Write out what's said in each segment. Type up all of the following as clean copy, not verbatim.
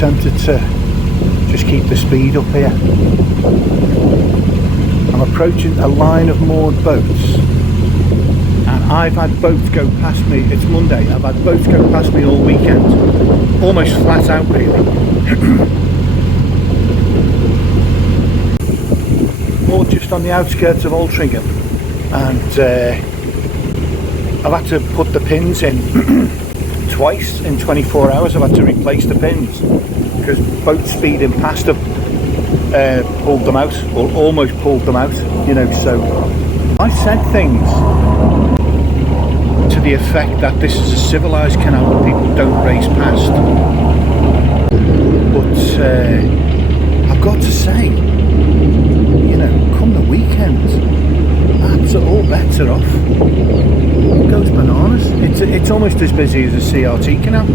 tempted to just keep the speed up here. I'm approaching a line of moored boats, and I've had boats go past me. It's Monday. I've had boats go past me all weekend, almost flat out really. Moored just on the outskirts of Altrincham, and I've had to put the pins in twice in 24 hours. I've had to replace the pins because boats speeding past have pulled them out, or almost pulled them out, you know. So I said things to the effect that this is a civilised canal and people don't race past, but I've got to say, you know, come the weekend, that's all bets are off. It goes bananas. It's almost as busy as a CRT canal.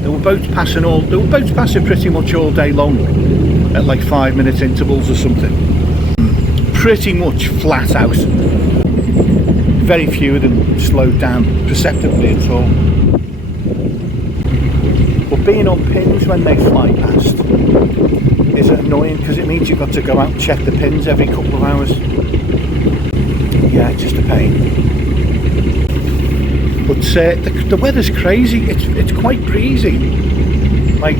There were boats passing pretty much all day long at like 5-minute intervals or something. Pretty much flat out. Very few of them slowed down perceptibly at all. But being on pins when they fly past is annoying because it means you've got to go out and check the pins every couple of hours. Yeah, it's just a pain. But the weather's crazy. It's quite breezy. Like,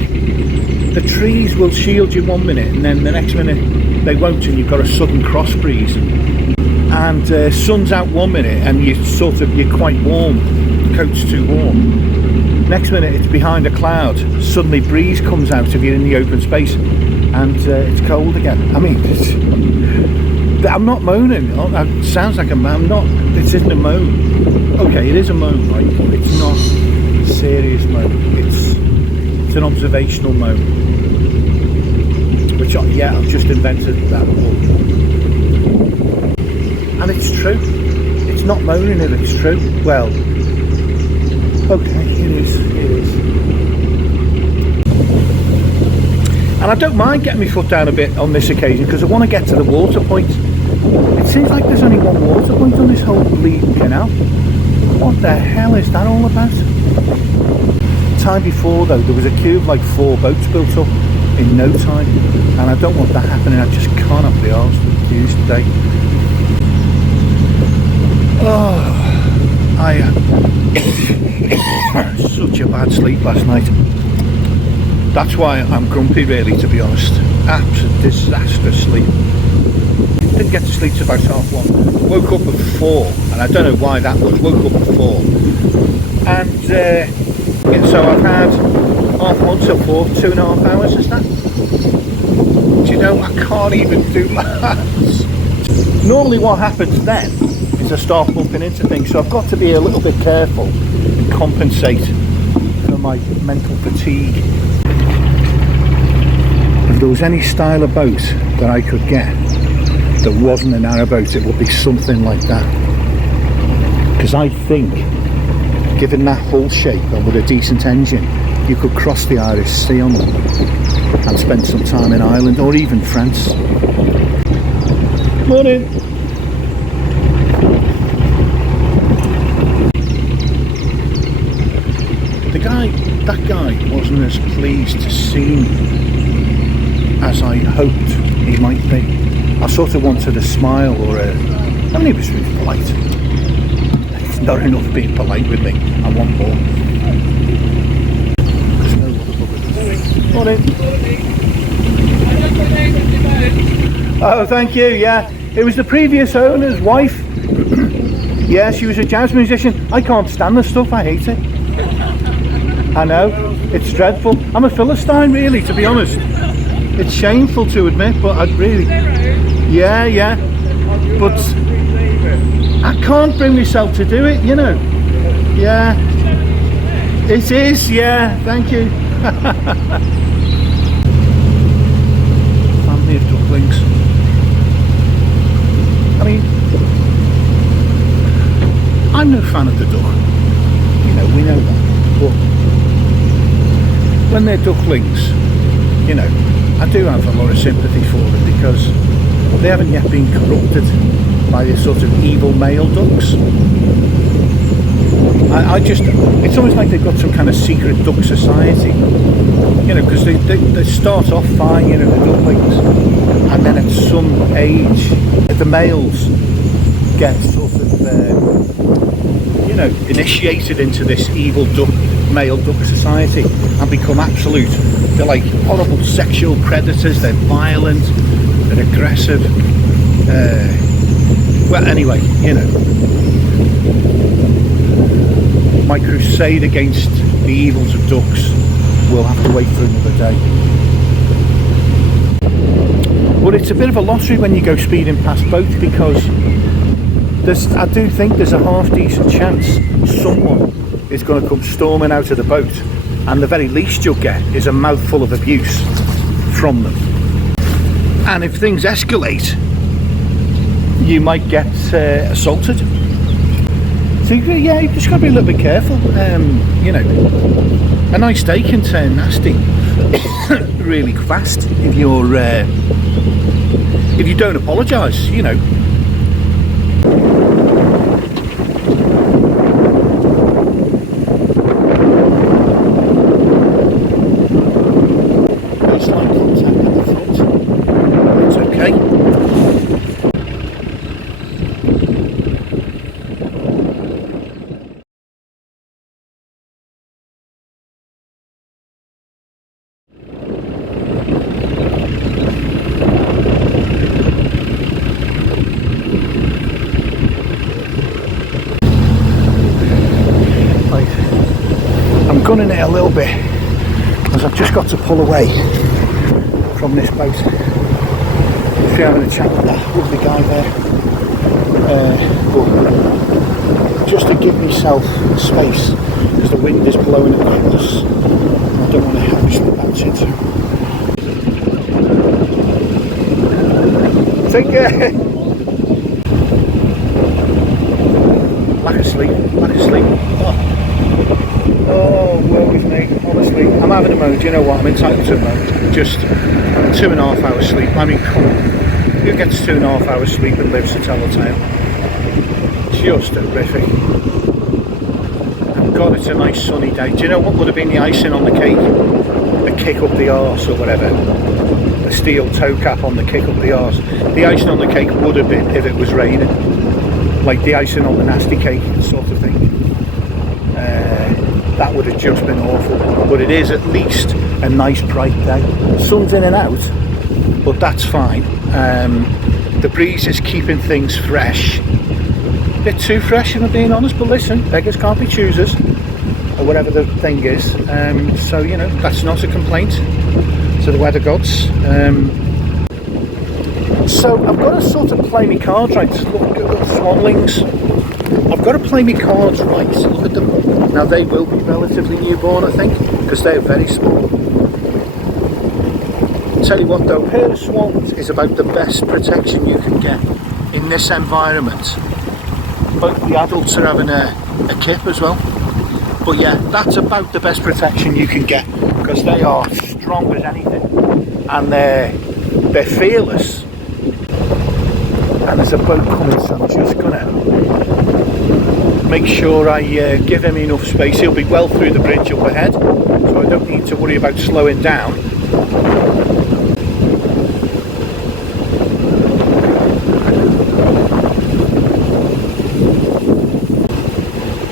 the trees will shield you 1 minute and then the next minute they won't, and you've got a sudden cross breeze. And sun's out 1 minute and you're quite warm. The coat's too warm. Next minute it's behind a cloud. Suddenly breeze comes out if you're in the open space, and it's cold again. I mean, I'm not moaning. It sounds like I'm not. This isn't a moan. Okay, it is a moan, right? But it's not a serious moan. It's an observational moan. Which, yeah, I've just invented that word. And it's true. It's not moaning if it's true. Well, okay, it is. And I don't mind getting my foot down a bit on this occasion because I want to get to the water point. It seems like there's only one water point on this whole Lymm Canal. What the hell is that all about? Time before though, there was a queue of like 4 boats built up in no time, and I don't want that happening. I just can't up the arse with queues today. Oh, I had such a bad sleep last night. That's why I'm grumpy really, to be honest. Absolute disastrous sleep. Didn't get to sleep till about 1:30. Woke up at 4, and I don't know why that was. Woke up at 4, and so I've had 1/2 till 4, 2.5 hours. Is that? Do you know, I can't even do maths. Normally, what happens then is I start bumping into things, so I've got to be a little bit careful and compensate for my mental fatigue. If there was any style of boat that I could get that wasn't a narrowboat, it would be something like that. Because I think, given that hull shape and with a decent engine, you could cross the Irish Sea on them and spend some time in Ireland or even France. Morning! That guy wasn't as pleased to see me as I hoped he might be. I sort of wanted a smile or a... I mean, he was really polite. It's not enough being polite with me. I want more. There's no other. Morning. Oh, thank you, yeah. It was the previous owner's wife. Yeah, she was a jazz musician. I can't stand the stuff, I hate it. I know, it's dreadful. I'm a Philistine really, to be honest. It's shameful to admit, but I'd really... Yeah. But I can't bring myself to do it, you know. Yeah. It is, yeah, thank you. Family of ducklings. I mean, I'm no fan of the duck. You know, we know that. But when they're ducklings, you know, I do have a lot of sympathy for them because they haven't yet been corrupted by this sort of evil male ducks. I just, it's almost like they've got some kind of secret duck society know, because they start off fine, you know, the ducklings, and then at some age, the males get sort of, you know, initiated into this evil male duck society and become absolute. They're like horrible sexual predators. They're violent. They're aggressive. Well, anyway, you know, my crusade against the evils of ducks will have to wait for another day. But it's a bit of a lottery when you go speeding past boats, because I do think there's a half decent chance someone is going to come storming out of the boat, and the very least you'll get is a mouthful of abuse from them. And if things escalate, you might get assaulted. So yeah, you just got to be a little bit careful. You know, a nice day can turn nasty really fast if you don't apologise, you know. Baseline contact at the front. That's okay. I'm gunning it a little bit because I've just got to pull away from this boat. If you're having a chat with that lovely guy there, but just to give myself space because the wind is blowing across, and I don't want to helplessly bounce into. Take care. Lack of sleep. Oh, woe is me, honestly. I'm having a moan. Do you know what? I'm entitled to a moan. Just 2.5 hours sleep. I mean, come on. Who gets 2.5 hours sleep and lives to tell the tale? Just horrific. And God, it's a nice sunny day. Do you know what would have been the icing on the cake? The kick up the arse or whatever. The steel toe cap on the kick up the arse. The icing on the cake would have been if it was raining. Like the icing on the nasty cake sort of thing. That would have just been awful, but it is at least a nice bright day. Sun's in and out, but that's fine. The breeze is keeping things fresh. A bit too fresh, if I'm being honest, but listen, beggars can't be choosers, or whatever the thing is. So, you know, that's not a complaint to the weather gods. So I've got to sort of play my cards right. Look at little swanlings. I've got to play my cards right. Look at them. Now they will be relatively newborn, I think, because they're very small. Tell you what though, her swan is about the best protection you can get in this environment. Both the adults are having a kip as well. But yeah, that's about the best protection you can get because they are strong as anything, and they're fearless. And there's a boat coming, so I'm just gonna make sure I give him enough space. He'll be well through the bridge up ahead, so I don't need to worry about slowing down.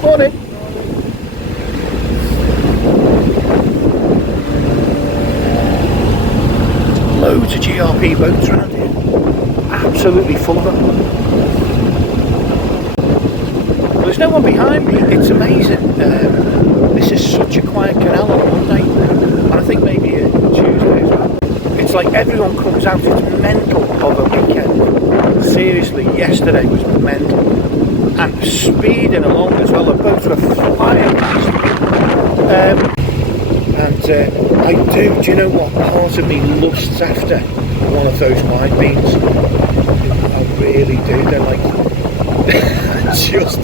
Morning. Loads of GRP boats around here. Absolutely full of them. There's no one behind me. It's amazing. This is such a quiet canal on a Monday, and I think maybe a Tuesday as well. It's like everyone comes out. It's mental of a weekend. Seriously, yesterday was mental, and speeding along as well. The boats are flying past. I do you know what? Part of me lusts after one of those wide beams. I really do. They're like just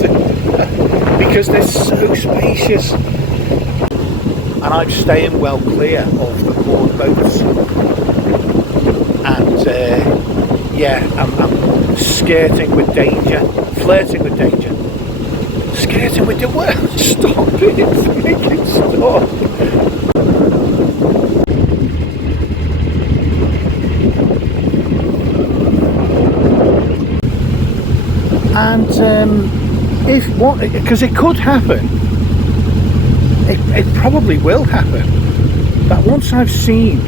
because they're so spacious, and I'm staying well clear of the moored boats, and yeah, I'm skirting with danger, flirting with danger, skirting with the world. Stop it, make it stop. if what, because it could happen, it probably will happen, that once I've seen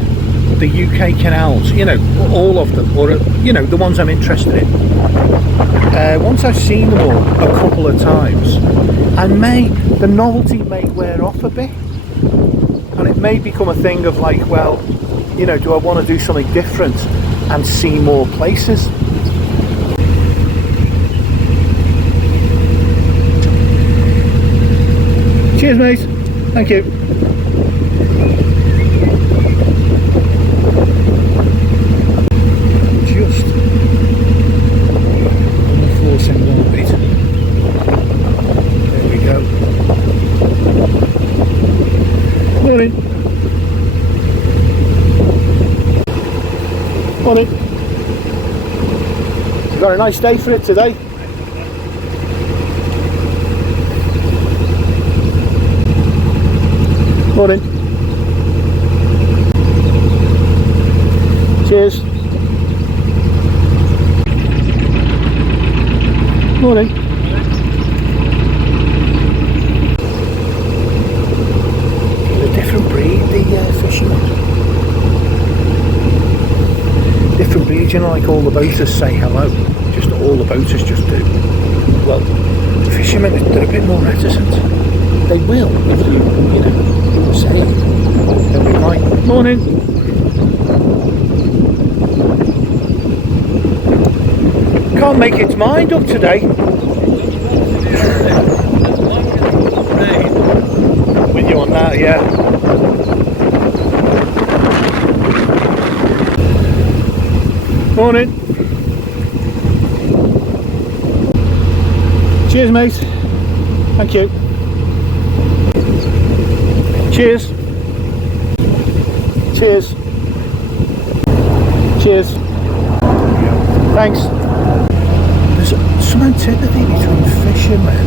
the UK canals, you know, all of them, or you know, the ones I'm interested in, once I've seen them all a couple of times, the novelty may wear off a bit, and it may become a thing of like, well, you know, do I want to do something different and see more places? Cheers, mate. Thank you. Just on the forcing wide. There we go. Morning. Morning. You've got a nice day for it today. Morning. Cheers. Morning. They're a different breed, the fishermen. Different breed, you know, like all the boaters say hello. Just all the boaters just do. Well, fishermen, they're a bit more reticent. They will, if you know, say it. They'll be like, morning. Can't make its mind up today. With you on that, yeah. Morning. Cheers, mate. Thank you. Cheers. Cheers. Cheers. Thanks. There's some antipathy between fishermen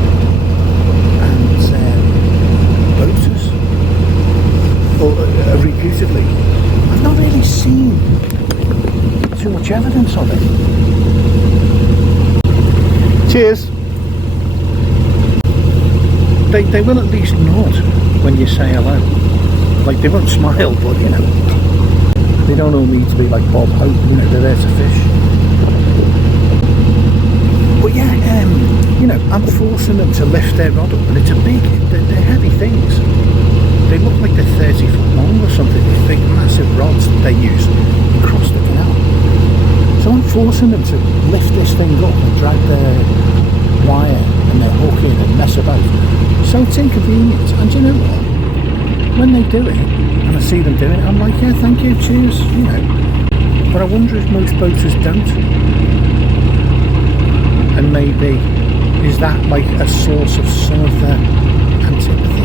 and boaters. Or reputedly. I've not really seen too much evidence of it. Cheers. They will at least nod when you say hello. Like, they won't smile, but you know, they don't all need to be like Bob Hope, you know, they're there to fish. But yeah, you know, I'm forcing them to lift their rod up, and it's they're heavy things. They look like they're 30 foot long or something, these big massive rods that they use across the canal. So I'm forcing them to lift this thing up and drag their wire and their hook in and mess about. So it's inconvenient, and you know what? When they do it, and I see them doing it, I'm like, yeah, thank you, cheers, you know. But I wonder if most boaters don't. And maybe, is that like a source of some of their antipathy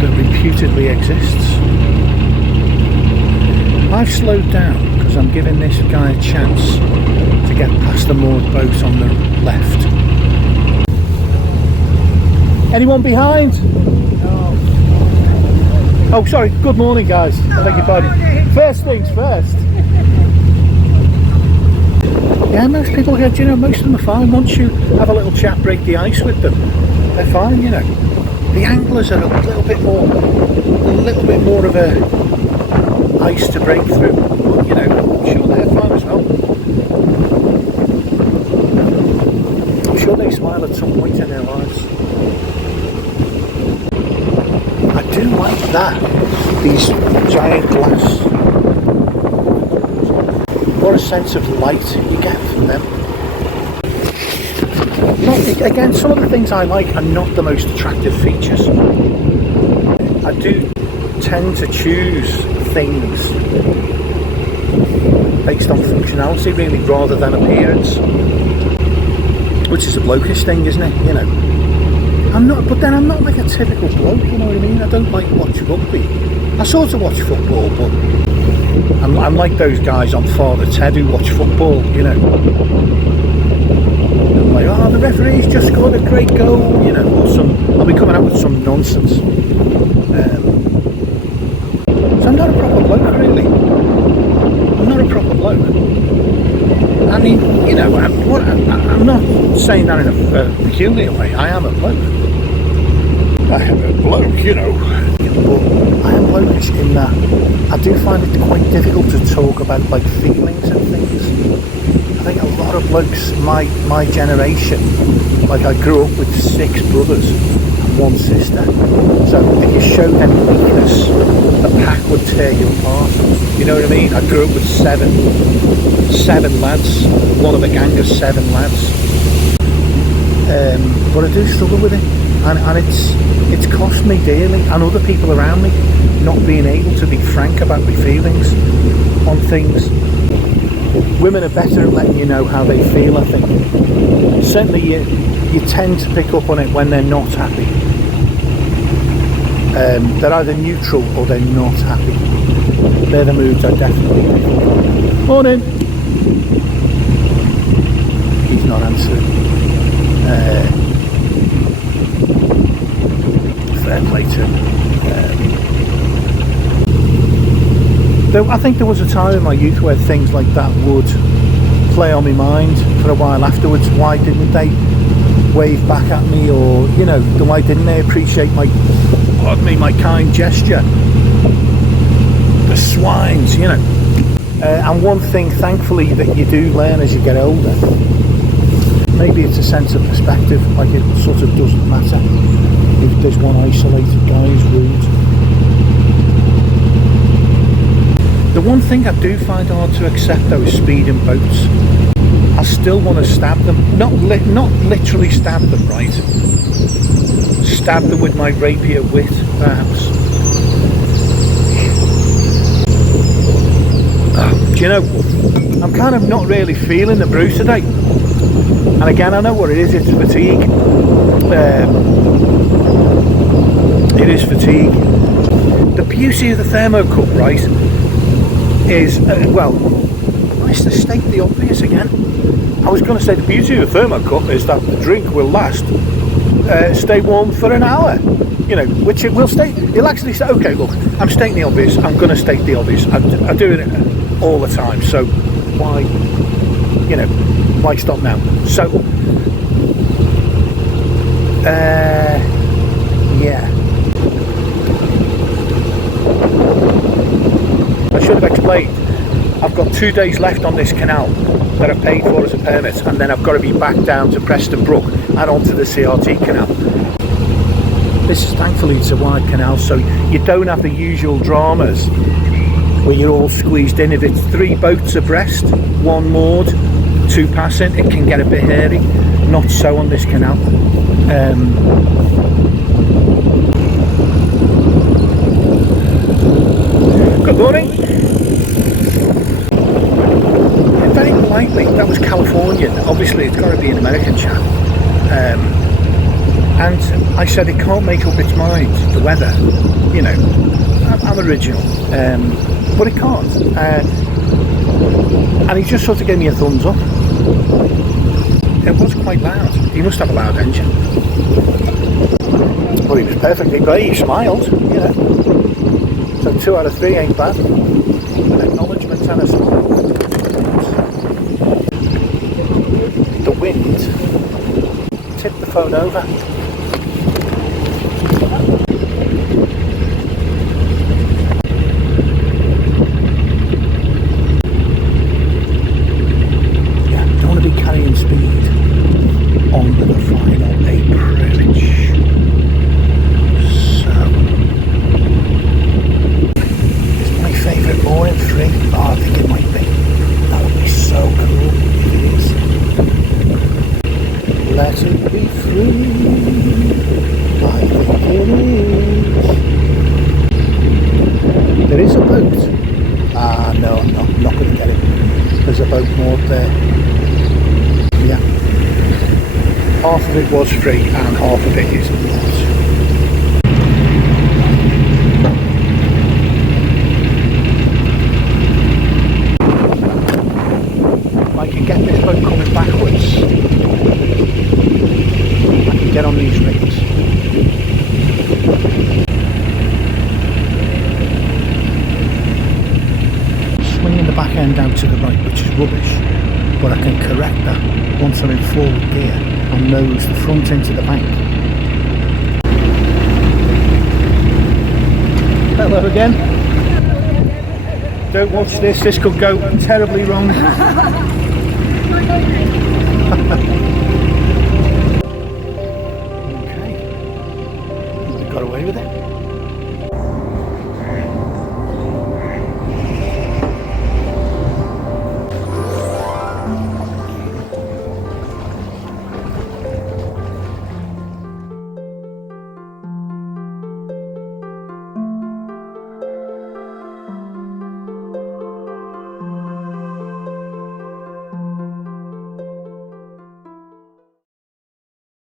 that reputedly exists? I've slowed down because I'm giving this guy a chance to get past the moored boat on the left. Anyone behind? No. Oh, sorry. Good morning, guys. I beg your pardon. First things first. Yeah, most people get, you know, most of them are fine. Once you have a little chat, break the ice with them, they're fine, you know. The anglers are a little bit more of a ice to break through. But, you know, I'm sure they're fine as well. I'm sure they smile at some point in their lives. I do like that, these giant glass. What a sense of light you get from them. Again, some of the things I like are not the most attractive features. I do tend to choose things based on functionality really rather than appearance, which is a blokish thing, isn't it? You know, I'm not like a typical bloke, you know what I mean? I don't like watch rugby. I sort of watch football, but I'm like those guys on Father Ted who watch football, you know. I'm like, oh, the referee's just scored a great goal, you know, or I'll be coming out with some nonsense. So I'm not a proper bloke, really. I'm not a proper bloke. I mean, you know, I'm I'm not saying that in a peculiar way. I am a bloke. I am a bloke, you know. But I am blokish in that I do find it quite difficult to talk about like feelings and things. I think a lot of blokes, my generation, like I grew up with 6 brothers and 1 sister. So if you showed any weakness, the pack would tear you apart. You know what I mean? I grew up with seven lads, one of a gang of 7 lads. But I do struggle with it, and it's cost me dearly, and other people around me, not being able to be frank about my feelings on things. Women are better at letting you know how they feel, I think. Certainly you tend to pick up on it when they're not happy. They're either neutral or they're not happy. They're the moods I definitely pick up on. Morning! He's not answering. Fair play to him. I think there was a time in my youth where things like that would play on my mind for a while afterwards. Why didn't they wave back at me, or you know, why didn't they appreciate my kind gesture? The swines, you know. And one thing, thankfully, that you do learn as you get older, maybe it's a sense of perspective. Like it sort of doesn't matter if there's one isolated guy who's rude. The one thing I do find hard to accept though is speeding boats. I still want to stab them, not literally stab them, right? Stab them with my rapier wit, perhaps. Do you know, I'm kind of not really feeling the brew today. And again, I know what it is, it's fatigue. It is fatigue. The beauty of the thermocup, right, is, well, nice to state the obvious again. I was going to say the beauty of the thermocup is that the drink will last, stay warm for an hour, you know, which it will stay. It'll actually say, okay, look, I'm stating the obvious, I'm going to state the obvious. I do it all the time, so why, you know, why stop now? So, yeah. I should have explained, I've got 2 days left on this canal that I've paid for as a permit, and then I've got to be back down to Preston Brook and onto the CRT canal. This is thankfully it's a wide canal, so you don't have the usual dramas where you're all squeezed in. If it's 3 boats abreast, 1 moored, 2 passing, it can get a bit hairy. Not so on this canal. Good morning. Very politely, that was Californian. Obviously it's got to be an American chap. And I said it can't make up its mind, the weather. You know, I'm original. But it can't. And he just sort of gave me a thumbs up. It was quite loud. He must have a loud engine. But he was perfectly great. He smiled, you know. So 2 out of 3 ain't bad. An acknowledgement and a smile. The wind tipped the phone over. Yeah, don't want to be carrying speed on the final approach. So, it's my favourite mooring free. Oh, I think it might be. That would be so cool if it is. Let it be free. I think it is. There is a boat. Ah, no, I'm not going to get it. There's a boat moored there. Yeah. Half of it was free and half of it is not. I can get this boat coming backwards. I can get on these rings. Swinging the back end out to the right, which is rubbish. but I can correct that once I'm in forward gear and nose the front into the bank. Hello again. Don't watch this, this could go terribly wrong. Okay, we got away with it.